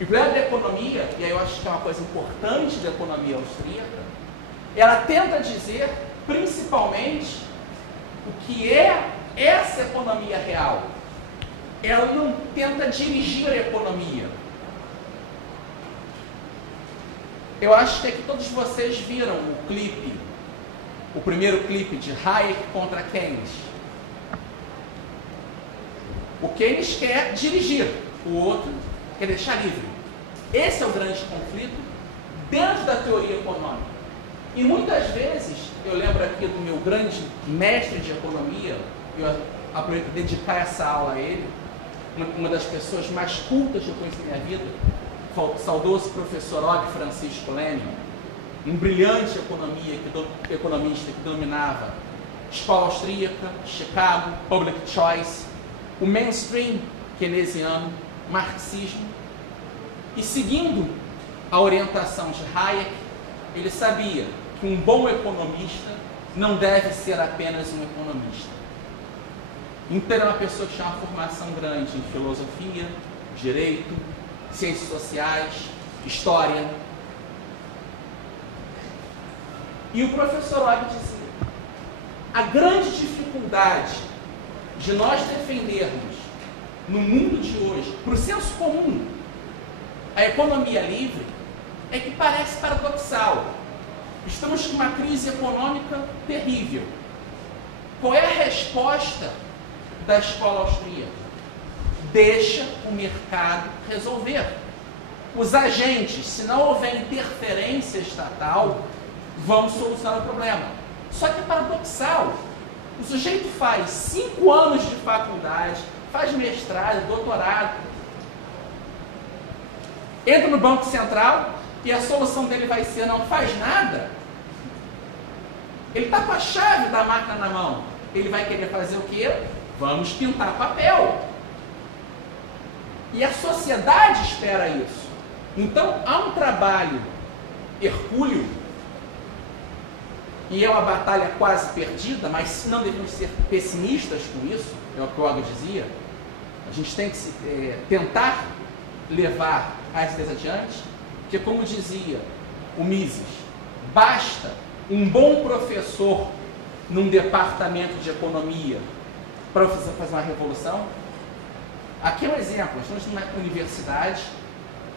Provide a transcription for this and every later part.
E o problema da economia, e aí eu acho que é uma coisa importante da economia austríaca, ela tenta dizer, principalmente, o que é essa economia real. Ela não tenta dirigir a economia. Eu acho que aqui todos vocês viram o clipe, o primeiro clipe de Hayek contra Keynes. O Keynes quer dirigir, o outro quer deixar livre. Esse é o grande conflito dentro da teoria econômica. E muitas vezes, eu lembro aqui do meu grande mestre de economia, eu aproveito para dedicar essa aula a ele, uma das pessoas mais cultas que eu conheci na minha vida, o saudoso professor Og Francisco Lenin, um brilhante economista que dominava escola austríaca, Chicago, Public Choice, o mainstream keynesiano, marxismo, e seguindo a orientação de Hayek, ele sabia que um bom economista não deve ser apenas um economista. Então era uma pessoa que tinha uma formação grande em filosofia, direito, ciências sociais, história. E o professor Og dizia, a grande dificuldade de nós defendermos no mundo de hoje, para o senso comum, a economia livre, é que parece paradoxal. Estamos com uma crise econômica terrível. Qual é a resposta da escola austríaca? Deixa o mercado resolver. Os agentes, se não houver interferência estatal, vão solucionar o problema. Só que é paradoxal. O sujeito faz 5 anos de faculdade, faz mestrado, doutorado, entra no Banco Central e a solução dele vai ser não faz nada. Ele está com a chave da máquina na mão. Ele vai querer fazer o quê? Vamos pintar papel. E a sociedade espera isso. Então, há um trabalho hercúleo, e é uma batalha quase perdida, mas não devemos ser pessimistas com isso, é o que o Og dizia. A gente tem que tentar levar as ideias adiante, porque, como dizia o Mises, basta um bom professor num departamento de economia para você fazer uma revolução. Aqui é um exemplo. Nós estamos numa universidade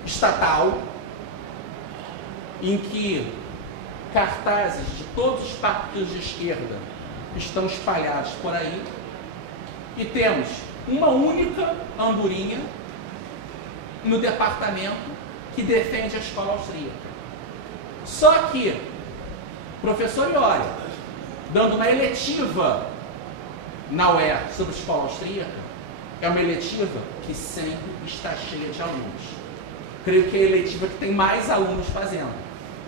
estatal em que cartazes de todos os partidos de esquerda estão espalhados por aí e temos uma única andorinha no departamento que defende a escola austríaca. Só que o professor Iori, dando uma eletiva na UER sobre a escola austríaca, é uma eletiva que sempre está cheia de alunos. Creio que é a eletiva que tem mais alunos fazendo.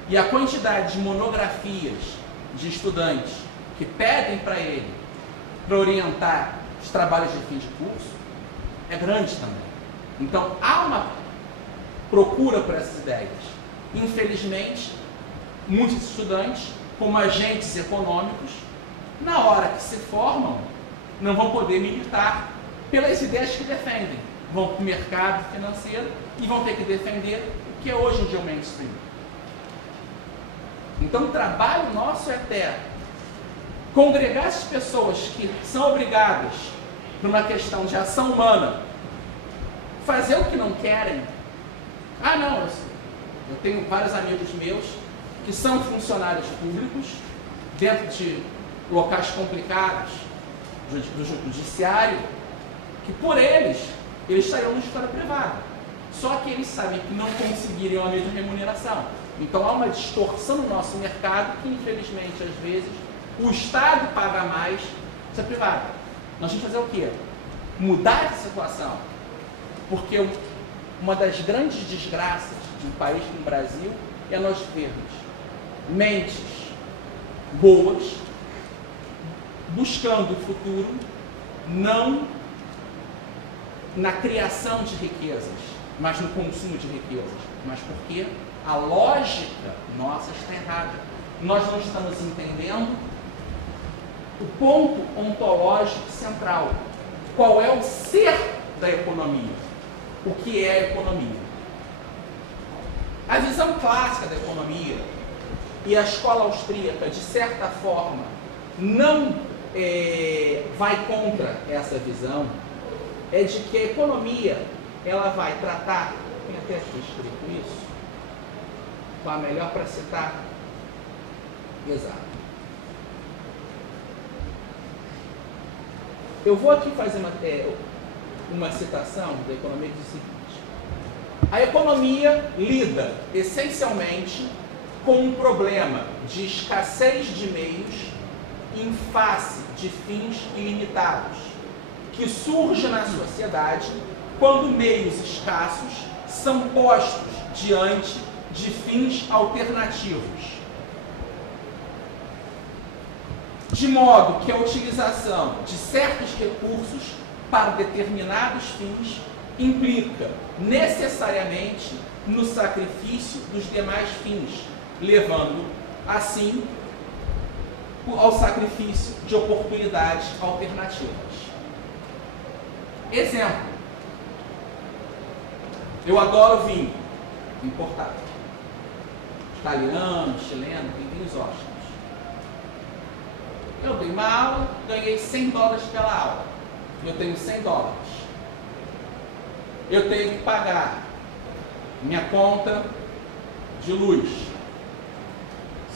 E a quantidade de monografias de estudantes que pedem para ele para orientar os trabalhos de fim de curso é grande também. Então, há uma procura por essas ideias. Infelizmente, muitos estudantes, como agentes econômicos, na hora que se formam, não vão poder militar pelas ideias que defendem. Vão para o mercado financeiro e vão ter que defender o que é hoje em dia o mainstream. Então, o trabalho nosso é até congregar essas pessoas que são obrigadas, por uma questão de ação humana, fazer o que não querem. Ah, não, eu tenho vários amigos meus que são funcionários públicos, dentro de locais complicados, do judiciário, que por eles estariam na esfera privada. Só que eles sabem que não conseguiriam a mesma remuneração. Então há uma distorção no nosso mercado que, infelizmente, às vezes, o Estado paga mais, isso é privado. Nós temos que fazer o quê? Mudar essa situação. Porque uma das grandes desgraças de um país como o Brasil é nós vermos mentes boas buscando o futuro não na criação de riquezas, mas no consumo de riquezas. Mas porque a lógica nossa está errada. Nós não estamos entendendo o ponto ontológico central. Qual é o ser da economia? O que é a economia? A visão clássica da economia e a escola austríaca, de certa forma, não vai contra essa visão, é de que a economia ela vai tratar, tem até aqui escrito isso, com a melhor para citar, exato. Eu vou aqui fazer uma citação da economia que diz o seguinte: a economia lida essencialmente com um problema de escassez de meios em face de fins ilimitados, que surge na sociedade quando meios escassos são postos diante de fins alternativos. De modo que a utilização de certos recursos para determinados fins implica necessariamente no sacrifício dos demais fins, levando, assim, ao sacrifício de oportunidades alternativas. Exemplo. Eu adoro vinho importado. Italiano, chileno, tem vinhos ótimos. Eu dei uma aula, ganhei $100 pela aula. Eu tenho $100. Eu tenho que pagar minha conta de luz,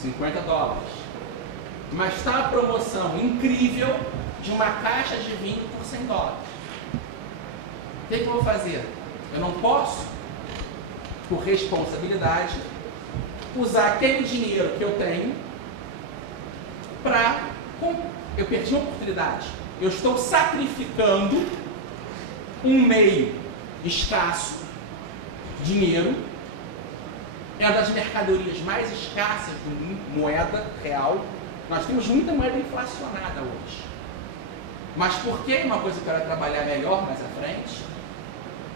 $50. Mas está a promoção incrível de uma caixa de vinho por $100. O que eu vou fazer? Eu não posso, por responsabilidade, usar aquele dinheiro que eu tenho para... Eu perdi uma oportunidade. Eu estou sacrificando um meio escasso, dinheiro, é uma das mercadorias mais escassas do mundo, moeda real. Nós temos muita moeda inflacionada hoje. Mas por que uma coisa que eu quero trabalhar melhor mais à frente?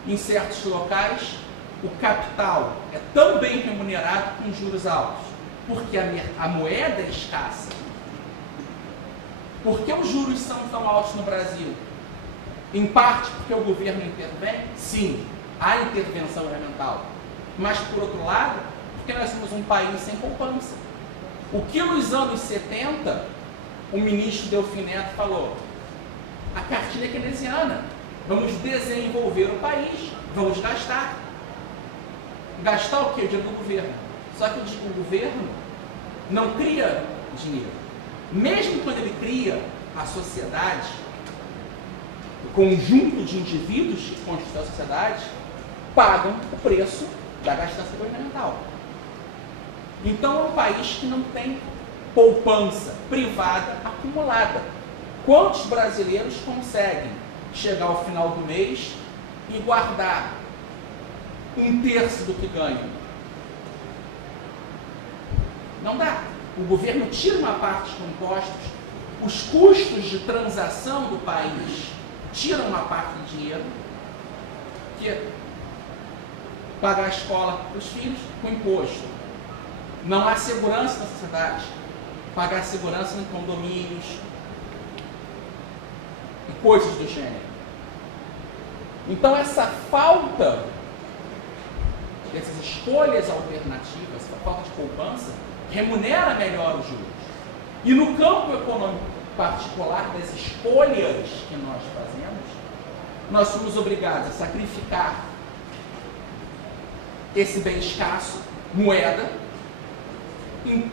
Em certos locais, o capital é tão bem remunerado com juros altos, porque a moeda é escassa. Por que os juros são tão altos no Brasil? Em parte porque o governo intervém? Sim, há intervenção orçamental. Mas, por outro lado, porque nós somos um país sem poupança. O que nos anos 70, o ministro Delfim Neto falou? A cartilha keynesiana. Vamos desenvolver o país, vamos gastar. Gastar o quê? O dinheiro do governo. Só que o governo não cria dinheiro. Mesmo quando ele cria a sociedade, o conjunto de indivíduos que constituem a sociedade, pagam o preço da gastança governamental. Então é um país que não tem poupança privada acumulada. Quantos brasileiros conseguem chegar ao final do mês e guardar 1/3 do que ganham? Não dá. O governo tira uma parte dos impostos, os custos de transação do país tiram uma parte do dinheiro, que é pagar a escola para os filhos com imposto. Não há segurança na sociedade, pagar segurança em condomínios e coisas do gênero. Então essa falta dessas escolhas alternativas, essa falta de poupança, remunera melhor os juros. E no campo econômico particular das escolhas que nós fazemos, nós somos obrigados a sacrificar esse bem escasso, moeda,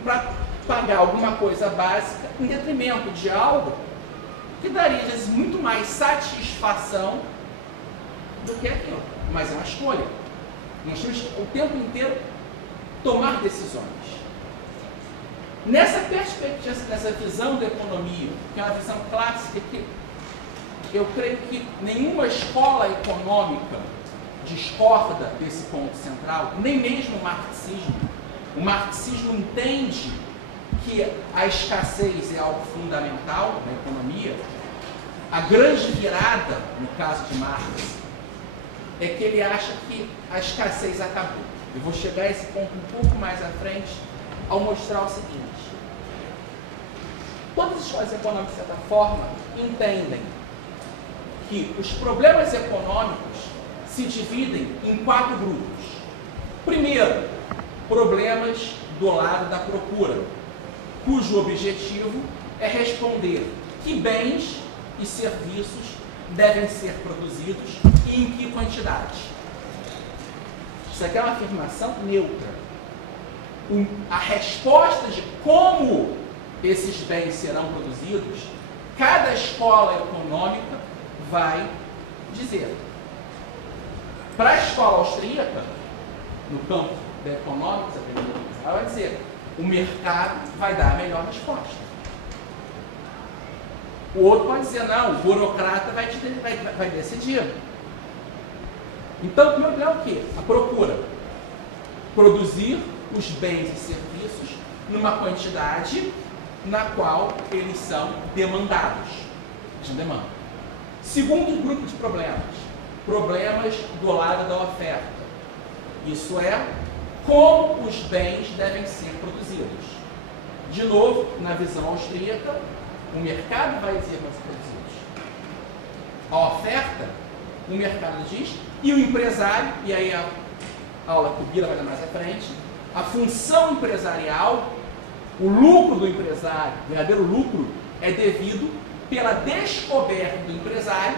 para pagar alguma coisa básica em detrimento de algo que daria, às vezes, muito mais satisfação do que aquilo. Mas é uma escolha. Nós temos que, o tempo inteiro, tomar decisões. Nessa perspectiva, nessa visão da economia, que é uma visão clássica, que eu creio que nenhuma escola econômica discorda desse ponto central, nem mesmo o marxismo. O marxismo entende que a escassez é algo fundamental na economia. A grande virada, no caso de Marx, é que ele acha que a escassez acabou. Eu vou chegar a esse ponto um pouco mais à frente ao mostrar o seguinte. Todas as escolas econômicas, de certa forma, entendem que os problemas econômicos se dividem em 4 grupos. Primeiro, problemas do lado da procura, cujo objetivo é responder que bens e serviços devem ser produzidos e em que quantidade. Isso aqui é uma afirmação neutra. A resposta de como esses bens serão produzidos, cada escola econômica vai dizer. Para a escola austríaca, no campo da econômica, ela vai dizer: o mercado vai dar a melhor resposta. O outro pode dizer: não, o burocrata vai decidir. Então, primeiro é o quê? A procura. Produzir os bens e serviços numa quantidade na qual eles são demandados. Eles não demandam. Segundo grupo de problemas. Problemas do lado da oferta. Isso é, como os bens devem ser produzidos. De novo, na visão austríaca, o mercado vai dizer como ser produzidos. A oferta, o mercado diz, e o empresário, e aí a aula que o Bira vai dar mais à frente, a função empresarial, o lucro do empresário, o verdadeiro lucro, é devido pela descoberta do empresário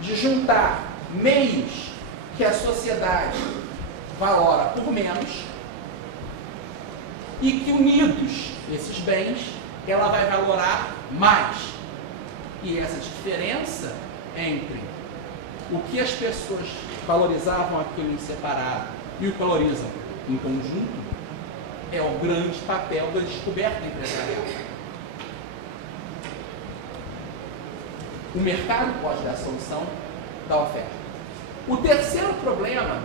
de juntar meios que a sociedade valora por menos e que, unidos esses bens, ela vai valorar mais. E essa diferença entre o que as pessoas valorizavam aquilo em separado e o que valorizam em conjunto é o grande papel da descoberta empresarial. O mercado pode dar a solução da oferta. O terceiro problema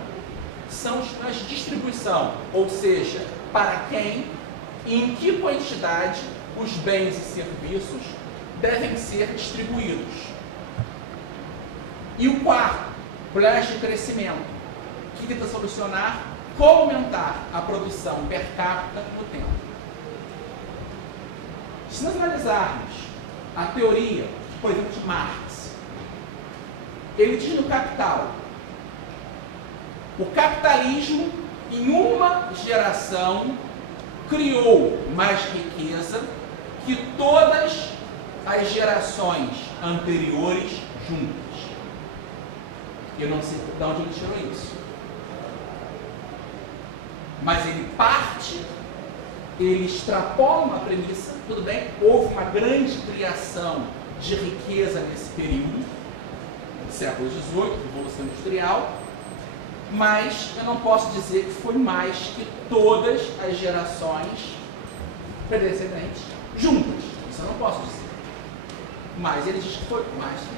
são as distribuição, ou seja, para quem e em que quantidade os bens e serviços devem ser distribuídos. E o quarto, plano de crescimento, que tenta solucionar como aumentar a produção per capita no tempo. Se nós analisarmos a teoria, por exemplo, de Marx, ele diz no Capital: o capitalismo, em uma geração, criou mais riqueza que todas as gerações anteriores juntas. Eu não sei de onde ele tirou isso. Mas ele parte, ele extrapola uma premissa, tudo bem, houve uma grande criação de riqueza nesse período, século XVIII, Revolução Industrial, mas eu não posso dizer que foi mais que todas as gerações predecedentes juntas. Isso eu não posso dizer. Mas ele diz que foi mais que